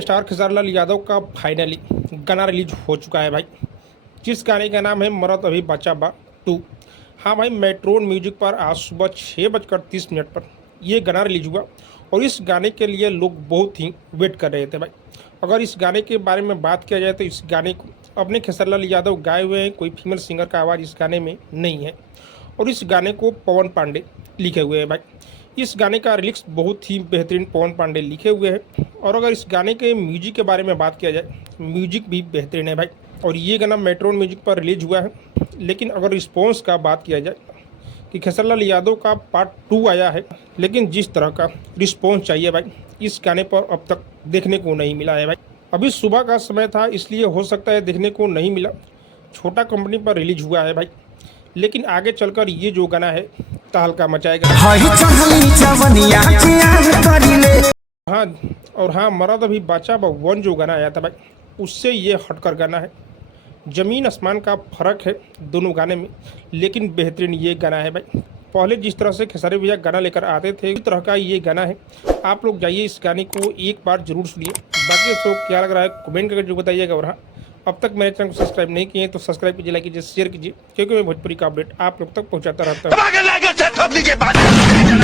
Star Khesari Lal Yadav का finally गाना release हो चुका है भाई, जिस गाने का नाम है मरद अभी बचा बा 2। हाँ भाई, मेट्रोन म्यूजिक पर आज सुबह 6:30 पर ये गाना रिलीज हुआ और इस गाने के लिए लोग बहुत ही वेट कर रहे थे भाई। अगर इस गाने के बारे में बात किया जाए तो इस गाने को अपने खेसारी लाल यादव गाए हुए हैं, कोई फीमेल सिंगर का आवाज़ इस गाने में नहीं है और इस गाने को पवन पांडे लिखे हुए हैं भाई। इस गाने का लिरिक्स बहुत ही बेहतरीन पवन पांडे लिखे हुए हैं और अगर इस गाने के म्यूजिक के बारे में बात किया जाए, म्यूजिक भी बेहतरीन है भाई। और ये गाना मेट्रोन म्यूजिक पर रिलीज हुआ है। लेकिन अगर रिस्पॉन्स का बात किया जाए कि खेसारी लाल यादव का पार्ट 2 आया है, लेकिन जिस तरह का रिस्पॉन्स चाहिए भाई इस गाने पर अब तक देखने को नहीं मिला है भाई। अभी सुबह का समय था इसलिए हो सकता है देखने को नहीं मिला, छोटा कंपनी पर रिलीज हुआ है भाई। लेकिन आगे चलकर ये जो गाना है तहलका मचाएगा। हाँ, और हाँ, मरद अभी बचा बा 1 जो गाना आया था भाई, उससे ये हटकर गाना है। ज़मीन आसमान का फ़र्क है दोनों गाने में, लेकिन बेहतरीन ये गाना है भाई। पहले जिस तरह से खेसारी भैया गाना लेकर आते थे उस तरह का ये गाना है। आप लोग जाइए इस गाने को एक बार ज़रूर सुनिए। बाकी उसको क्या लग रहा है कमेंट करके जो बताइएगा। और हाँ, अब तक मेरे चैनल को सब्सक्राइब नहीं किए तो सब्सक्राइब कीजिए, लाइक कीजिए, शेयर कीजिए, क्योंकि मैं भोजपुरी का अपडेट आप लोग तक पहुँचाता रहता हूँ।